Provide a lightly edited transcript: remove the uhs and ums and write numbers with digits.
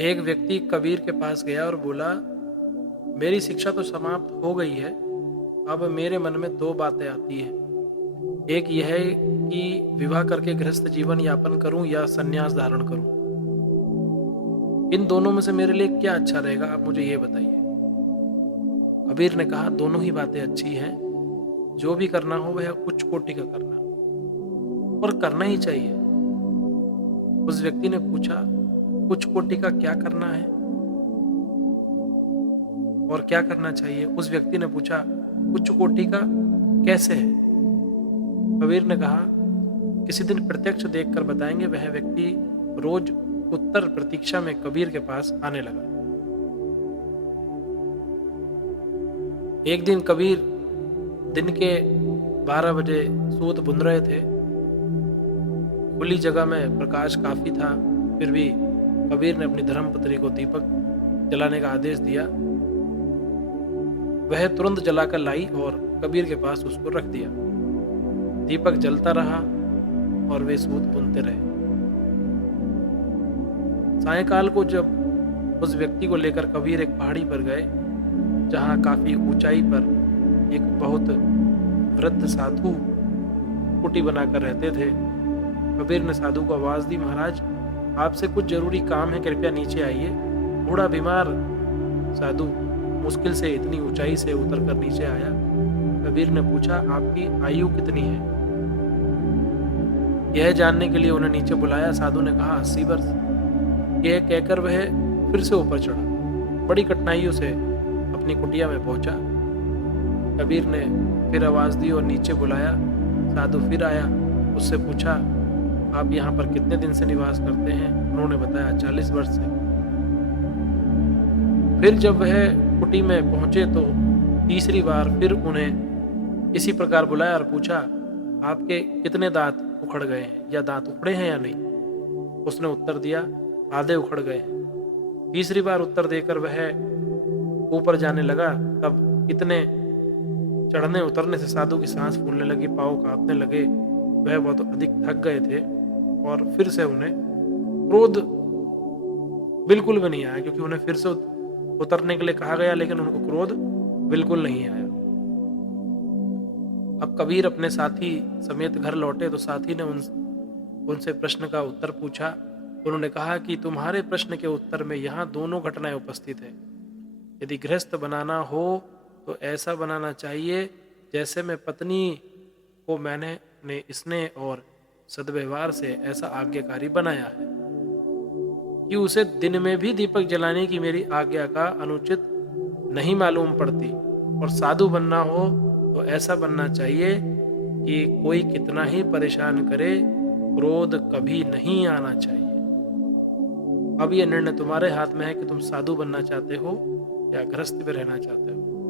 एक व्यक्ति कबीर के पास गया और बोला, मेरी शिक्षा तो समाप्त हो गई है, अब मेरे मन में दो बातें आती हैं। एक यह है कि विवाह करके गृहस्थ जीवन यापन करूं या संन्यास धारण करूं। इन दोनों में से मेरे लिए क्या अच्छा रहेगा, आप मुझे ये बताइए। कबीर ने कहा, दोनों ही बातें अच्छी हैं। जो भी करना हो वह उच्च कोटि का करना, और करना ही चाहिए। उस व्यक्ति ने पूछा, उच्च कोटि का क्या करना है और क्या करना चाहिए? उस व्यक्ति ने पूछा, उच्च कोटि का कैसे है? कबीर ने कहा, किसी दिन प्रत्यक्ष देखकर बताएंगे। वह व्यक्ति रोज उत्तर प्रतीक्षा में कबीर के पास आने लगा। एक दिन कबीर दिन के 12 बजे सूत बुन रहे थे। खुली जगह में प्रकाश काफी था, फिर भी कबीर ने अपनी धर्मपत्नी को दीपक जलाने का आदेश दिया। वह तुरंत जलाकर लाई और कबीर के पास उसको रख दिया। दीपक जलता रहा और वे सूत बुनते रहे। सायंकाल को जब उस व्यक्ति को लेकर कबीर एक पहाड़ी पर गए, जहां काफी ऊंचाई पर एक बहुत वृद्ध साधु कुटी बनाकर रहते थे, कबीर ने साधु को आवाज दी, महाराज आपसे कुछ जरूरी काम है, कृपया नीचे आइए। बूढ़ा बीमार साधु मुश्किल से इतनी ऊंचाई से उतरकर नीचे आया। कबीर ने पूछा, आपकी आयु कितनी है? यह जानने के लिए उन्हें नीचे बुलाया। साधु ने कहा, 80 वर्ष। यह कहकर वह फिर से ऊपर चढ़ा। बड़ी कठिनाइयों से अपनी कुटिया में पहुंचा। कबीर ने फिर आवाज दी और नीचे बुलाया। साधु फिर आया। उससे पूछा, आप यहाँ पर कितने दिन से निवास करते हैं? उन्होंने बताया, 40 वर्ष से। फिर जब वह कुटी में पहुंचे तो तीसरी बार फिर उन्हें इसी प्रकार बुलाया और पूछा, आपके कितने दांत उखड़ गए हैं, या दांत उखड़े हैं या नहीं? उसने उत्तर दिया, आधे उखड़ गए हैं। तीसरी बार उत्तर देकर वह ऊपर जाने लगा। तब इतने चढ़ने उतरने से साधु की सांस फूलने लगी, पाँव कांपने लगे। वह बहुत अधिक थक गए थे और फिर से उन्हें क्रोध बिल्कुल भी नहीं आया, क्योंकि उन्हें फिर से उतरने के लिए कहा गया, लेकिन उनको क्रोध बिल्कुल नहीं आया। अब कबीर अपने साथी समेत घर लौटे तो साथी ने उनसे प्रश्न का उत्तर पूछा। उन्होंने कहा कि तुम्हारे प्रश्न के उत्तर में यहाँ दोनों घटनाएं उपस्थित है। यदि गृहस्थ बनाना हो तो ऐसा बनाना चाहिए जैसे मैं पत्नी को मैंने स्नेह और सद्व्यवहार से ऐसा आज्ञाकारी बनाया है कि उसे दिन में भी दीपक जलाने की मेरी आज्ञा का अनुचित नहीं मालूम पड़ती। और साधु बनना हो तो ऐसा बनना चाहिए कि कोई कितना ही परेशान करे, क्रोध कभी नहीं आना चाहिए। अब यह निर्णय तुम्हारे हाथ में है कि तुम साधु बनना चाहते हो या गृहस्थ में रहना चाहते हो।